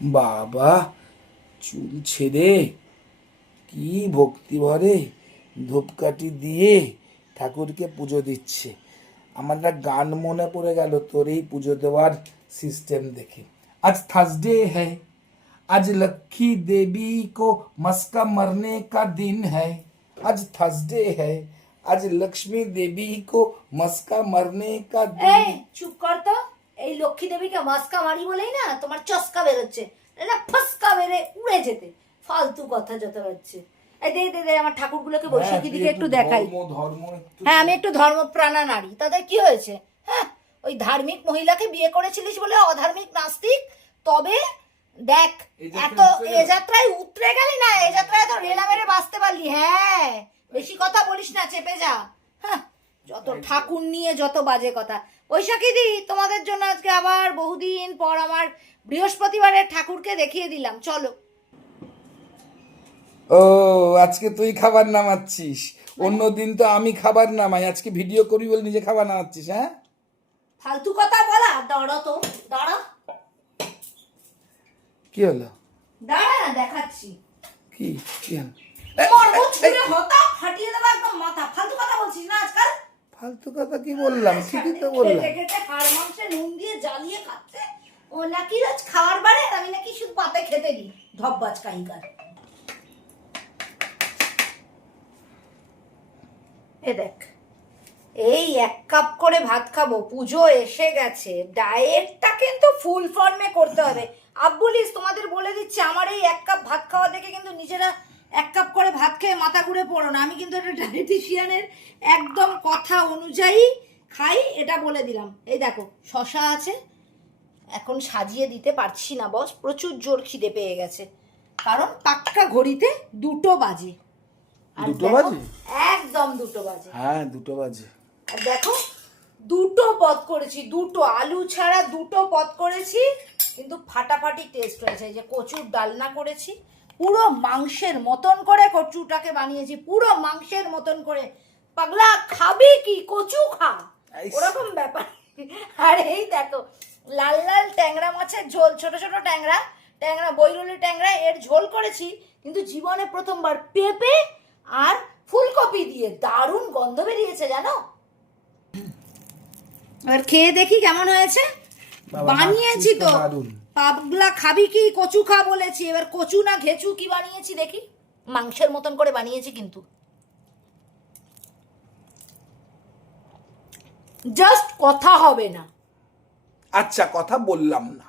বাবা চুল ছেড়ে কি ভক্তি ভরে ধূপকাঠি দিয়ে ঠাকুরকে পুজো দিচ্ছে আমার একটা গান মনে পড়ে গেল তোর এই পুজো দেওয়ার সিস্টেম দেখে আজ থার্সডে है आज लक्ष्मी देवी को मस्का मरने का दिन है आज थर्सडे है आज लक्ष्मी देवी को मस्का मरने का दिन এই চুপ কর তো এই লক্ষ্মী দেবীকে মাস্কা মারি বলেই না তোমার চস্কা বেরোচ্ছে। এটা ফসকা বেরে উড়ে যেতে। ফালতু কথা যত হচ্ছে। এই দে দে দে আমার ঠাকুরগুলোকে বৈশাখী হ্যাঁ, দিকে একটু দেখাই। হ্যাঁ আমি একটু ধর্মপ্রাণা নারী তাদের কি হয়েছে? হ্যাঁ ওই ধার্মিক মহিলাকে বিয়ে করেছিলিস বলে অধার্মিক নাস্তিক? তবে দেখ এত এ যাত্রায় উতরে গেলি না এ যাত্রায় তো রেলা মেরে বাঁচতে পারলি। হ্যাঁ বেশি কথা বলিস না চেপে যা। যত ঠাকুর নিয়ে যত বাজে কথা। বৈশাখী দি তোমাদের জন্য আজকে আবার বহুদিন পর আমার বৃহস্পতিবারের ঠাকুরকে দেখিয়ে দিলাম। চলো। ও আজকে তুই খাবার নামাচ্ছিস। অন্য দিন তো আমি খাবার নামাই। আজকে ভিডিও করি বলে নিজে খাবার নামাচ্ছিস হ্যাঁ? ফালতু কথা বলা। দাঁড়া তো দাঁড়া। কি হলো? দাঁড়া না দেখাচ্ছি। কি কি হলো? মরবো ছুঁড়ে হতা ফাটিয়ে দেবো একদম মাথা। ফালতু কথা বলছিস না আজকাল? ফালতু কথা কি বললাম? ঠিকই তো বললাম। হাড় মাংসে নুন দিয়ে জ্বালিয়ে খাচ্ছে। ও নাকি রোজ খাওয়ার বারে আমি নাকি শুধু পাতে খেতে দিই। ধব্বাজ কাহিকার। এ দেখ এই এক কাপ করে ভাত খাব পুজো এসে গেছে। ডায়েটটা কিন্তু ফুল ফর্মে করতে হবে। আব্বুলিস তোমাদের বলে দিচ্ছি আমার এই এক কাপ ভাত খাওয়া দেখে কিন্তু নিজেরা এক কাপ করে ভাত খেয়ে মাথা ঘুরে পড়ো না। আমি কিন্তু একটা ডায়েটিশিয়ানের একদম কথা অনুযায়ী খাই এটা বলে দিলাম। এই দেখো শশা আছে এখন সাজিয়ে দিতে পারছি না বস প্রচুর জোর খিদে পেয়ে গেছে। কারণ পাক্কা ঘড়িতে দুটো বাজে। দুটো বাজে? একদম দুটো বাজে। হ্যাঁ দুটো বাজে। আর দেখো দুটো পদ করেছি দুটো। আলু ছাড়া দুটো পদ করেছি কিন্তু ফাটাফাটি টেস্ট হয়েছে। এই যে কচুর ডালনা করেছি পুরো মাংসের মতন করে কচুটাকে বানিয়েছি পুরো মাংসের মতন করে। পাগলা খাবি কি? কচু খা। ওরকম ব্যাপার। আর এই দেখো লাল লাল ট্যাংরা মাছের ঝোল ছোট ছোট ট্যাংরা ট্যাংরা বৈরুলি ট্যাংরা এর ঝোল করেছি কিন্তু জীবনে প্রথমবার পেঁপে আর ফুলকপি দিয়ে দারুণ গন্ধ বেরিয়েছে জানো? আর খেয়ে দেখি কেমন হয়েছে। বানিয়েছি তো। দারুণ। পাবলা খাবি কি? কচু খা বলেছি। এবার কচু না ঘেচু কি বানিয়েছি দেখি? মাংসের মতন করে বানিয়েছি কিন্তু। জাস্ট কথা হবে না। আচ্ছা কথা বললাম না।